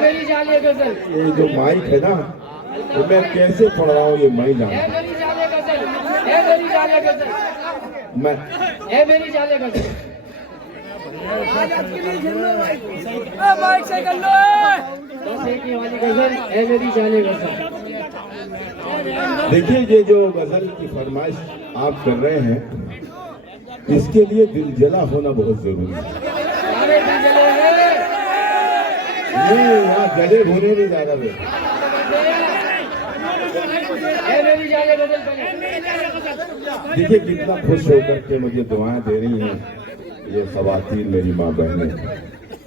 मेरी जाने गजल, ये जो माइक है ना, तो मैं कैसे पढ़ रहा हूँ ये मैं जानता हूँ। मेरी जाने गजल, मेरी जाने गजल, मैं मेरी जाने गजल। माइक से कर लो बस एक ही वाली गजल, मेरी जाने गजल। देखिए, ये जो गजल की फरमाइश आप कर रहे हैं, इसके लिए दिल जला होना बहुत जरूरी है। सारे दिल जले हैं। नहीं, यहाँ जले भुने नहीं जा रहे। मेरी जाने गजल पहले। देखिए कितना खुश होकर के मुझे दुआएं दे रही हैं ये खवातीन, मेरी माँ बहनें।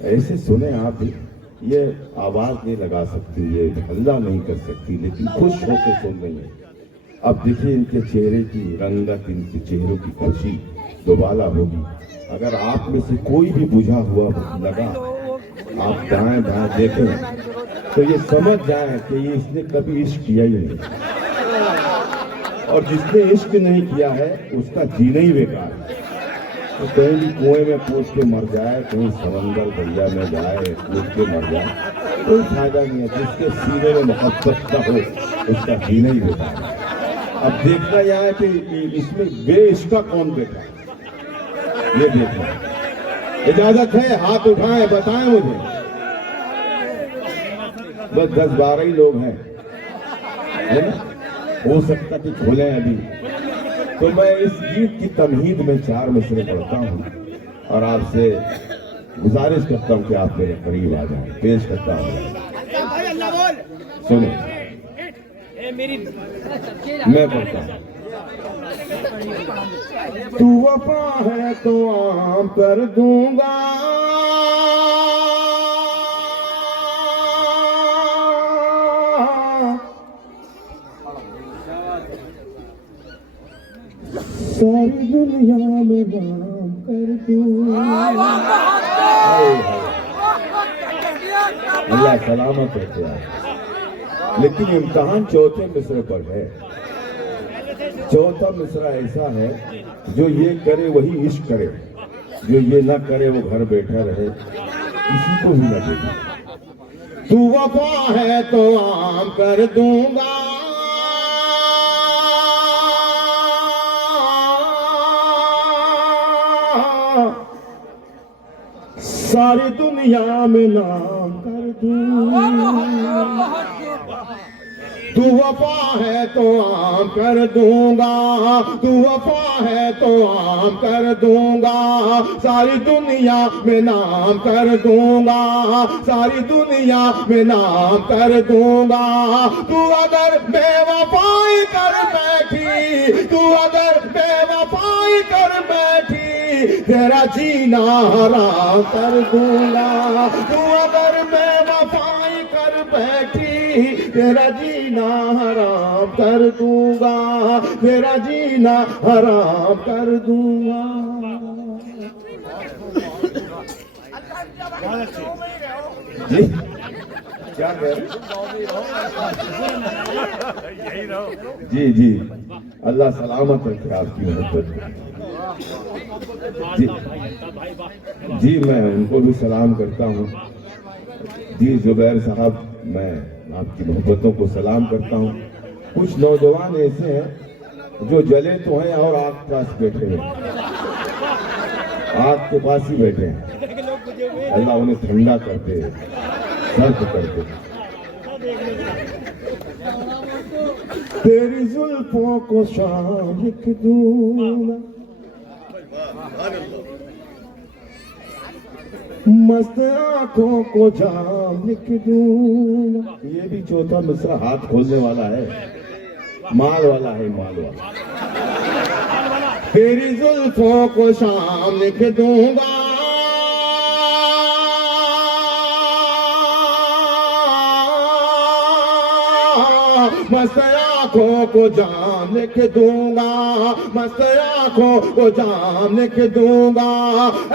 ऐसे सुने आप भी, ये आवाज नहीं लगा सकती, ये हल्ला नहीं कर सकती, लेकिन खुश होकर सुन रही है। अब देखिए इनके चेहरे की रंगत, इनके चेहरों की खुशी दोबाला होगी। अगर आप में से कोई भी बुझा हुआ लगा, आप दाएं बाएं देखें तो ये समझ जाए कि ये इसने कभी इश्क किया ही नहीं, और जिसने इश्क नहीं किया है उसका जीना ही बेकार है। तो कहीं भी कुएं में कूद के मर जाए, कहीं समंदर दरिया में जाए कूद के मर जाए, कोई फायदा नहीं है। जिसके सीने में मोहब्बत न हो उसका जीना ही बेकार है। अब देखना यह है कि इसमें बेइश्का कौन बैठा, ये देखना। इजाजत है, हाथ उठाएं, बताएं मुझे। बस 10-12 ही लोग हैं, है ना? हो सकता कि खोलें अभी। तो मैं इस गीत की तमहीद में 4 मिसरे पढ़ता हूँ और आपसे गुजारिश करता हूँ कि आप मेरे करीब आ जाएं। पेश करता हूँ, सुनो, मैं पढ़ता हूँ। तू वफा है तो आम कर दूंगा, सारी दुनिया में नाम कर दूंगा। अल्लाह सलामत होते हैं। लेकिन इम्तहान चौथे मिसरे पर है। चौथा मिसरा ऐसा है, जो ये करे वही इश्क करे, जो ये ना करे वो घर बैठा रहे, किसी को भी ना देगी। तू वफा है तो आम कर दूंगा, सारी दुनिया में नाम कर दूंगा। तू वफा है तो आम कर दूंगा, तू वफा है तो आम कर दूंगा, सारी दुनिया में नाम कर दूंगा, सारी दुनिया में नाम कर दूंगा। तू अगर बेवफाई कर बैठी, तू अगर बेवफाई कर बैठी, तेरा जीना हराम कर दूंगा। तू अगर बेवफाई कर बैठी, तेरा जीना हराम कर दूंगा, तेरा जीना हराम कर दूंगा। जी क्या कह रहे? जी जी, अल्लाह सलामत रखे आपकी मोहब्बत। जी जी, मैं उनको भी सलाम करता हूँ। जी जुबैर साहब, मैं आपकी मोहब्बतों को सलाम करता हूँ। कुछ नौजवान ऐसे हैं जो जले तो हैं और आग के पास बैठे हैं, आग के पास ही बैठे हैं। अल्लाह उन्हें ठंडा कर दे, सर्द कर दे। तेरी जुल्फों को शाम लिख दूंगा, मस्त आंखों को जाम लिख दूंगा। ये भी चौथा मिसरा हाथ खोलने वाला है, माल वाला है, माल वाला। तेरी जुल्फों को शाम लिख दूंगा, मस्त आंखों को जाम लिख दूंगा, मस्त आंखों को जाम लिख दूंगा।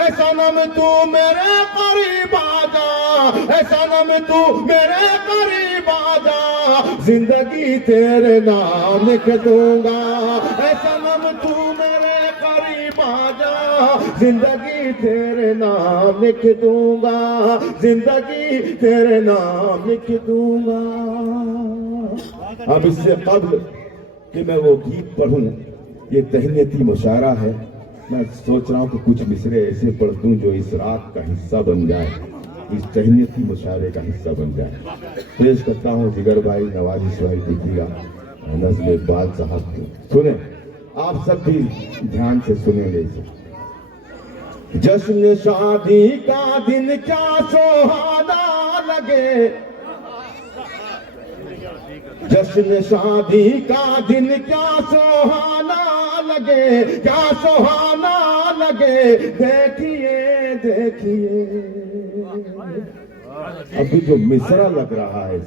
ऐसा नम तू मेरे करीब आजा, ऐसा नम तू मेरे करीब आजा, जिंदगी तेरे नाम लिख दूंगा। ऐसा नम तू मेरे करीब आजा, जिंदगी तेरे नाम लिख दूंगा, जिंदगी तेरे नाम लिख दूंगा। अब इससे कबल कि मैं वो गीत पढ़ूं, ये तहनीती मुशायरा है, मैं सोच रहा हूं कि कुछ मिसरे ऐसे पढ़ दूं जो इस रात का हिस्सा बन जाए, इस तहनीती मुशायरे का हिस्सा बन जाए। पेश करता हूं जिगर भाई नवाजिश भाई देखिएगा, नज़्म इकबाल साहब की सुने, आप सब भी ध्यान से सुनेंगे इसे। जश्न शादी का दिन क्या सुहाना लगे, जश्न शादी का दिन क्या सुहाना लगे, क्या सुहाना लगे, देखिए देखिए। अभी जो मिसरा लग रहा है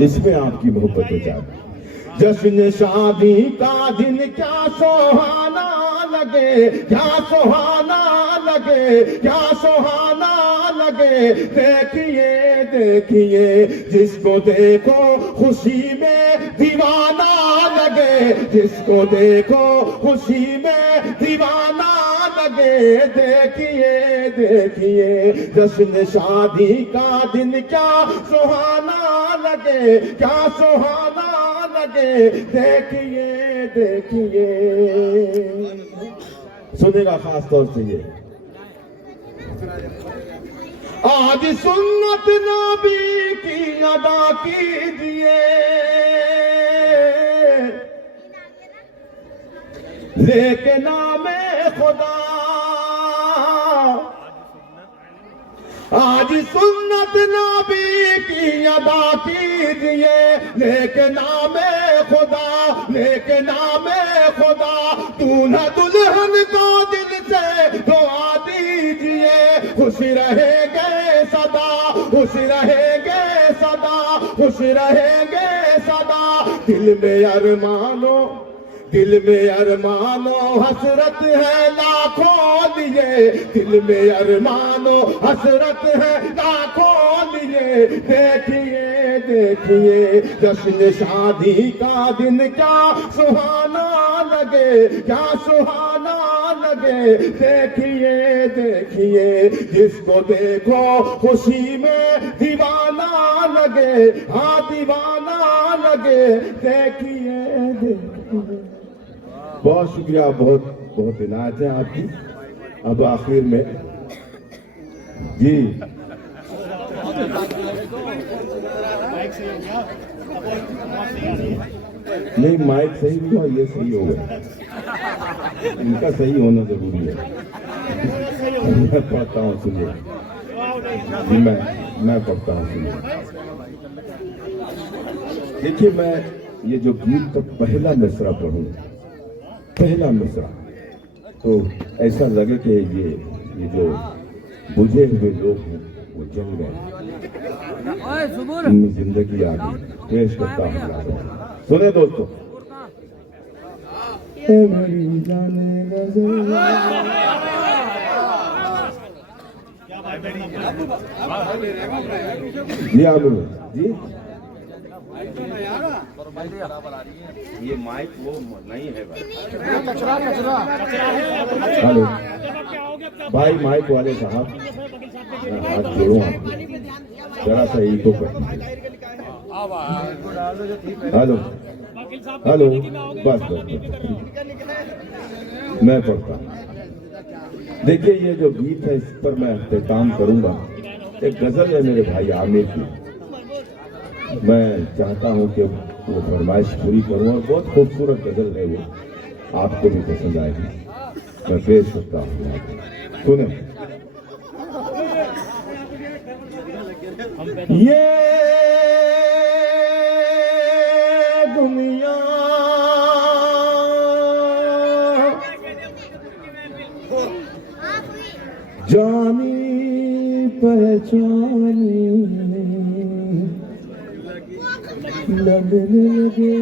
इसमें आपकी मोहब्बत चाहती। जश्न शादी का दिन क्या सुहाना लगे, क्या सुहाना लगे, क्या सुहाना लगे, देखिए देखिए। जिसको देखो खुशी में दीवाना लगे, जिसको देखो खुशी में दीवाना लगे, देखिए देखिए। जश्न शादी का दिन क्या सुहाना लगे, क्या सुहाना लगे, देखिए देखिए। सुनेगा खास तौर से ये, आज सुन्नत नबी की अदा कीजिए, लेके नामे खुदा, आज सुन्नत नबी की अदा कीजिए, लेके नामे खुदा, लेके नामे खुदा। दूल्हा दुल्हन को दिल से दुआ दीजिए, खुश रहेंगे सदा, खुश रहेंगे सदा, खुश रहेंगे सदा। दिल में अरमानो, दिल में अरमानो हसरत है लाखों लिए, दिल में अरमानो हसरत है लाखों लिए, देखिए देखिए। जश्न शादी का दिन क्या सुहाना लगे, क्या सुहाना लगे, देखिए देखिए। जिसको देखो खुशी में दीवाना लगे, हाँ दीवाना लगे, देखिए देखिए। बहुत शुक्रिया, बहुत बहुत इनायत है आपकी। अब आखिर में जी नहीं, माइक सही हुआ, ये सही हो गया, इनका सही होना जरूरी है। मैं पढ़ता हूँ सुनिए, मैं पढ़ता हूँ सुनिए। देखिए, मैं ये जो गीत का पहला मिसरा पढ़ूं, पहला मिसरा, तो ऐसा लगे कि ये जो बुझे हुए लोग हैं वो जल गए, इनमें जिंदगी आ गई। पेश करता हूँ, सुने दोस्तों। मेरी जाने नज़र जी, आलू जी, ये माइक वो नहीं है भाई। हेलो भाई, माइक वाले साहब, मैं हाथ जोड़ूं आपको, जरा सा ईको कर। हेलो हेलो, बस बस मैं पढ़ता। देखिए, ये जो गीत है इस पर मैं एहतमाम करूंगा। एक गजल है मेरे भाई आमिर की, मैं चाहता हूं कि वो फरमाइश पूरी करूं, और बहुत खूबसूरत गजल है वो, आपको भी पसंद आएगी। मैं पेश करता हूँ, सुने। ये दुनिया जानी पहचानी लगने लगे।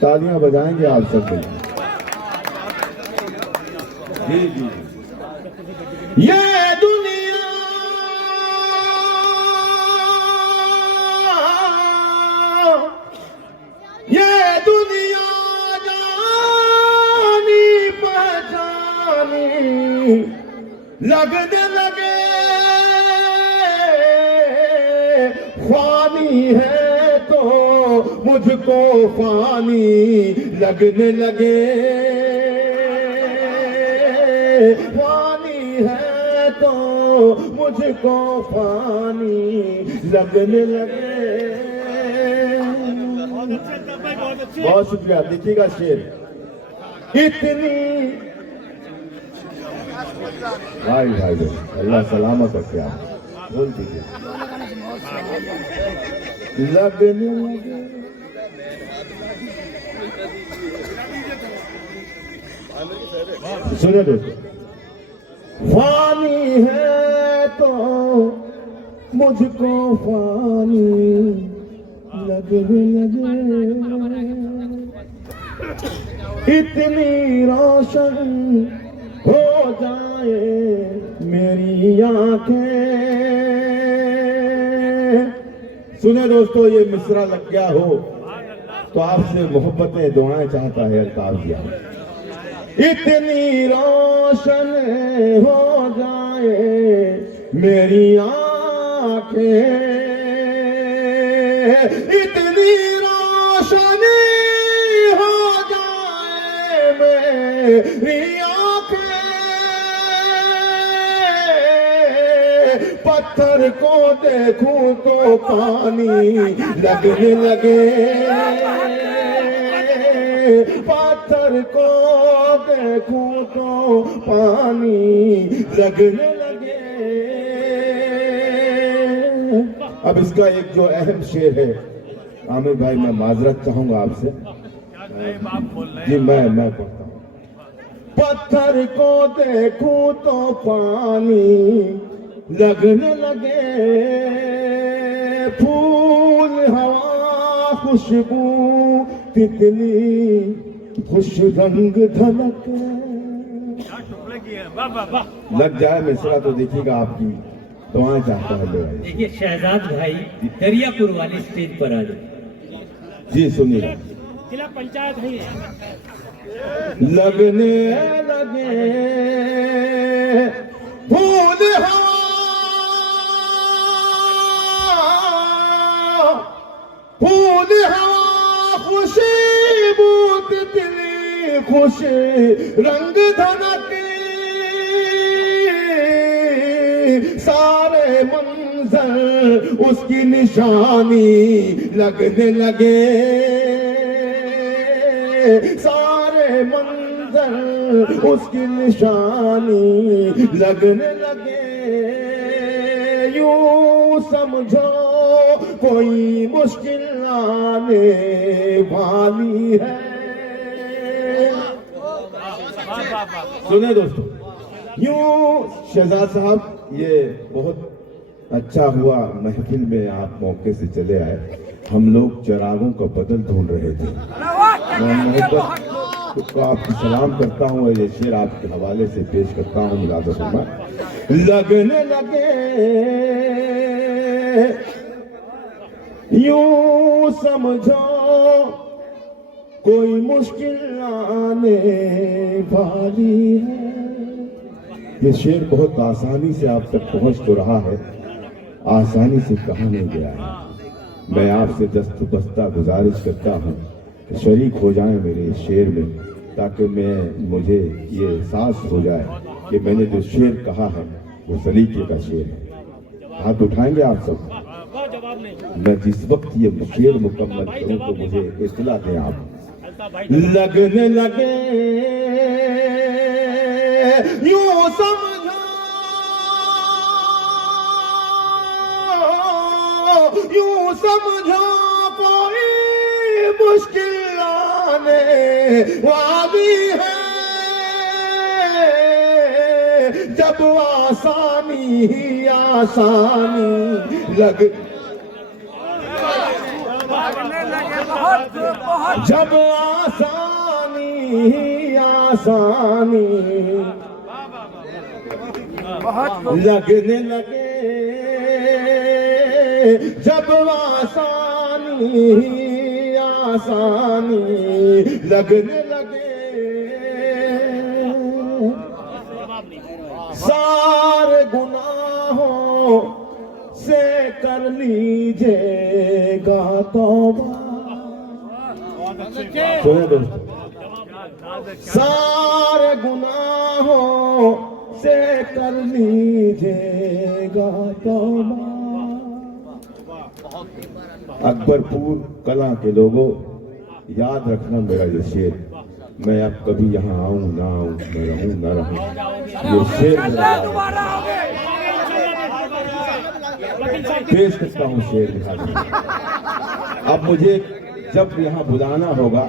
तालियां बजाएंगे आप सब मिल। जी जी, ये दुनिया जानी पहचानी आसानी लगने लगे, फानी है तो मुझको फानी लगने लगे, फानी है तो मुझको फानी लगने लगे। बहुत शुक्रिया। देखिएगा शेर, इतनी भाई भाई अल्लाह सलामत रखे। आप बोल दीजिए। लगने लगे, सुनो दोस्तों, फानी है तो मुझको फानी लगने लगे, इतनी रोशन हो जाए मेरी आंखें। सुने दोस्तों, ये मिसरा लग गया हो तो आपसे मोहब्बतें दुआएं चाहता है अल्ताफ जिया। इतनी रोशन हो जाए मेरी आंखें, इतनी रोशन हो जाए मेरी आंखें, पत्थर को देखूं तो पानी लगने लगे, पत्थर को देखूं तो पानी लगने लगे। अब इसका एक जो अहम शेर है, आमिर भाई मैं माजरत चाहूंगा आपसे जी, मैं पढ़ता हूँ। पत्थर को देखूं तो पानी लगने लगे, फूल हवा खुशबू तितली खुश रंग धनक। लग जाए मिसरा तो देखिएगा आपकी दुआएं चाहता है। देखिए शहजाद भाई दरियापुर वाली स्टेज पर आ जाए जी, सुनिए। जिला पंचायत है। लगने लगे फूल हवा, फूल हवा खुशबू तितली खुश रंग धनके, सारे मंजर उसकी निशानी लगने लगे, सारे मंजर उसकी निशानी लगने लगे। यूं समझो कोई मुश्किल आने वाली है। सुने दोस्तों, यूं शहजाद साहब, ये बहुत अच्छा हुआ महफिल में आप मौके से चले आए। हम लोग चिरागों का बदल ढूंढ रहे थे। मैं मोहब्बत को आपको सलाम करता हूँ, ये शेर आपके हवाले से पेश करता हूँ। लगने लगे यूं समझो कोई मुश्किल आने वाली है। ये शेर बहुत आसानी से आप तक पहुंच तो रहा है, आसानी से कहा नहीं गया है। मैं आपसे दस्त बस्ता गुजारिश करता हूँ कि शरीक हो जाएं मेरे इस शेर में, ताकि मुझे ये एहसास हो जाए कि मैंने जो शेर कहा है वो सलीके का शेर है। हाथ उठाएंगे आप सब? मैं जिस वक्त ये शेर मुकम्मल करूँ तो मुझे इत्तला दें आप। लगने लगे यूं समझो, यूं समझो कोई मुश्किल आने वाली है। जब आसानी ही आसानी लग, जब आसानी ही आसानी लगने लगे, जब आसानी ही आसानी लगने लगे। जवाब नहीं। सारे गुनाहों से कर लीजिएगा तौबा। सुने दोस्तों, सारे गुनाहों से कर लीजिएगा तौबा। अकबरपुर कला के लोगों, याद रखना मेरा ये शेर। मैं अब कभी यहाँ आऊं ना आऊं, मैं रहूं ना रहूं, ये शेर पेश करता हूँ शेर लिहाजा। अब मुझे जब यहाँ बुलाना होगा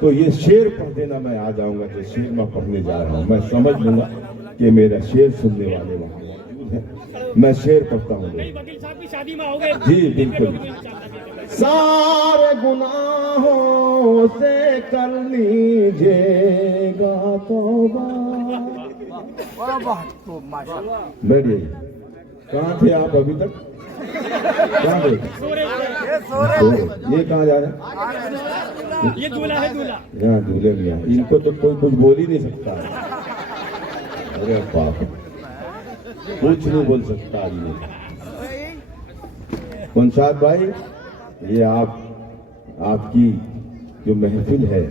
तो ये शेर पढ़ देना, मैं आ जाऊंगा। जो शेर मैं पढ़ने जा रहा हूँ, मैं समझ लूंगा कि मेरा शेर सुनने वाले वहाँ मौजूद है। मैं शेर पढ़ता हूँ। वकील साहब की शादी में आओगे? जी बिल्कुल। सारे गुनाहों से कर लीजिएगा तौबा। बैठिए। कहाँ थे आप अभी तक? कहाँ गए? ये कहाँ जा रहे हैं? ये दूल्हा है, दूल्हा। यहाँ दूल्हे में यहाँ, इनको तो कोई कुछ बोल ही नहीं सकता। अरे बाप, कुछ नहीं बोल सकता आदमी। पंचायत भाई, ये आपकी जो महफिल है,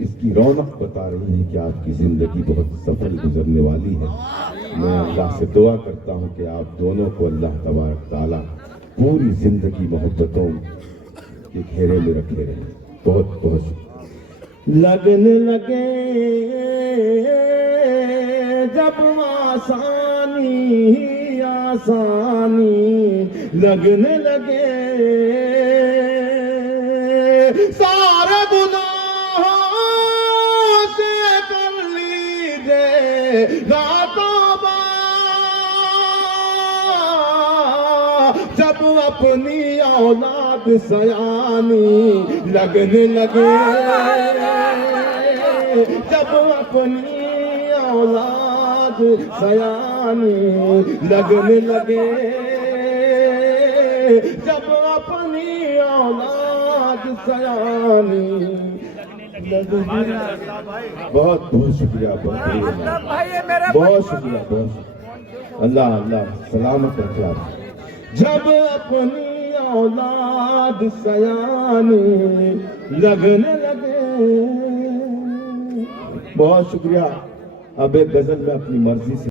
इसकी रौनक बता रही है कि आपकी जिंदगी बहुत सफल गुजरने वाली है। मैं अल्लाह से दुआ करता हूँ कि आप दोनों को अल्लाह तबारक ताला पूरी जिंदगी मोहब्बतों के घेरे में रखे रहे। बहुत बहुत लगने लगे जब आसानी आसानी, लगने लगे सारे गुनाहों से कर लीजिए तौबा। जब अपनी औलाद सयानी लगने लगे, जब अपनी औलाद सयानी लगने लगे, जब अपनी औलाद सयानी लगने। बहुत बहुत शुक्रिया, बहुत शुक्रिया, बहुत शुक्रिया। अल्लाह अल्लाह सलामत रखे आप। जब अपनी औलाद सयानी लगने लगे। बहुत शुक्रिया। अब एक गजल में अपनी मर्जी से